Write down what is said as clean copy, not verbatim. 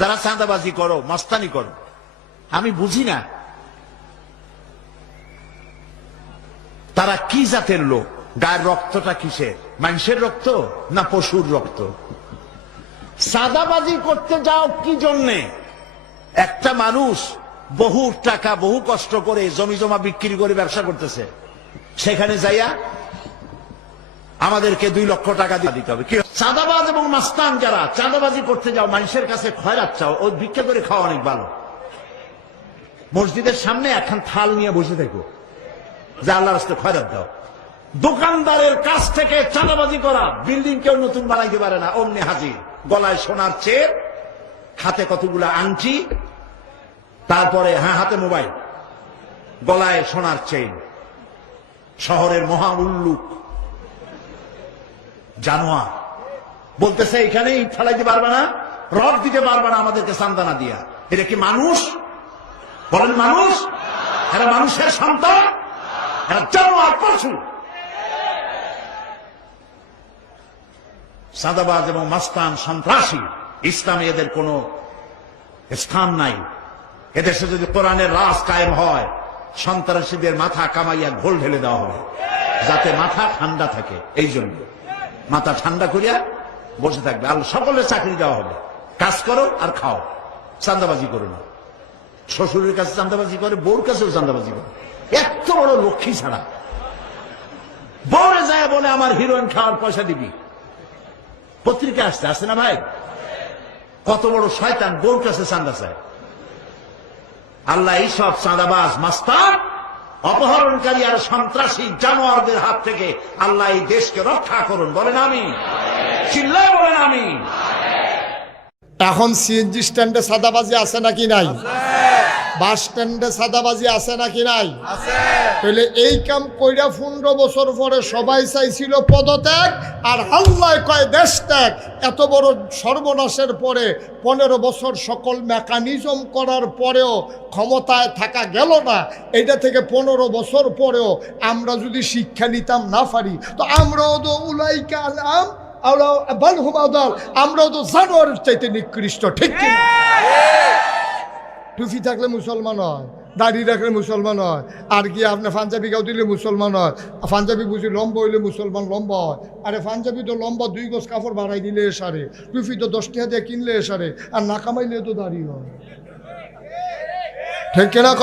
যারা চাঁদাবাজি করো, মস্তানি করো, আমি বুঝি না তারা কি জাতের লোক, গায়ের রক্তটা কিসের, মানুষের রক্ত না পশুর রক্ত? চাঁদাবাজি করতে যাও কি জন্যে? একটা মানুষ বহু টাকা বহু কষ্ট করে জমি জমা বিক্রি করে ব্যবসা করতেছে, সেখানে যাইয়া আমাদেরকে 2 লক্ষ টাকা দিতে হবে। কি চাঁদাবাজ এবং মাস্তান যারা চাঁদাবাজি করতে যাও, মানুষের কাছে খয়রাত চাও, ওই ভিক্ষা করে খাওয়া অনেক ভালো। মসজিদের সামনে একখান থাল নিয়ে বসে থাকো, যা আল্লাহর রাস্তায় খয়রাত দাও। দোকানদারের কাছ থেকে চাঁদাবাজি করা, বিল্ডিং কেউ নতুন বানাইতে পারে না, অমনি হাজির। গলায় সোনার চেন, হাতে কতগুলা আংটি, তারপরে হাতে মোবাইল, গলায় সোনার চেন, শহরের মহা উল্লুক জানোয়ার। বলতেছে এখানে ইট ফেলাইতে পারবে না, রড দিতে পারবে না আমাদেরকে চান্দানা দিয়া। এটা কি মানুষ? বলেন মানুষ? এরা মানুষের সন্তান? এরা জানোয়ার, পশু। চাঁদাবাজ এবং মাস্তান সন্ত্রাসী, ইসলামে এদের কোনো স্থান নাই। এদেশে যদি কোরআনের রাজ কায়েম হয়, সন্ত্রাসীদের মাথা কামাইয়া ঘোল ঢেলে দেওয়া হবে, যাতে মাথা ঠান্ডা থাকে। এই জন্য মাথা ঠান্ডা করিয়া বসে থাকবে। আর সকলের চাকরি দেওয়া হবে, কাজ করো আর খাও, চাঁদাবাজি করো না। শ্বশুরের কাছে চাঁদাবাজি করে, বউর কাছেও চাঁদাবাজি করে। এত বড় লক্ষ্মী ছাড়া বউরে যায় বলে আমার হিরোইন খাওয়ার পয়সা দিবি। পত্রিকা আসছে না ভাই? কত বড় শয়তান, বউর কাছে চাঁদা চায়। আল্লাহ এইসব চাঁদাবাজ, মাস্তান, অপহরণকারী আর সন্ত্রাসী জানোয়ারদের হাত থেকে আল্লাহ এই দেশকে রক্ষা করুন। বলেন আমি, চিল্লায় বলেন আমি। এখন সিএনজি স্ট্যান্ডে সাদাবাজি আছে নাকি নাই? বাস স্ট্যান্ডে সাদাবাজি আছে নাকি নাই? তাহলে এই কাম কইরা 15 বছর পরে সবাই চাইছিল পদত্যাগ, আর আল্লাহ কয় দেশ ত্যাগ। এত বড় সর্বনাশের পরে 15 বছর সকল মেকানিজম করার পরেও ক্ষমতায় থাকা গেল না। এইটা থেকে 15 বছর পরেও আমরা যদি শিক্ষা নিতাম না পারি, তো আমরাও তো উলাইকা আলাম আমরাও তো জানোয়ারের চাইতে নিকৃষ্ট। ঠিক কি? টুপি থাকলে মুসলমান হয়, দাড়ি রাখলে মুসলমান হয়, আর কি আপনার পাঞ্জাবি গাও দিলে মুসলমান হয়। পাঞ্জাবি বুঝি লম্বা হইলে মুসলমান লম্বা হয়। আরে পাঞ্জাবি তো লম্বা 2 গজ কাপড় বাড়াই দিলে এসারে, টুপি তো 10 টাকা দিয়ে কিনলে এসারে, আর না কামাইলে তো দাড়ি হয়। ঠিক কিনা ক?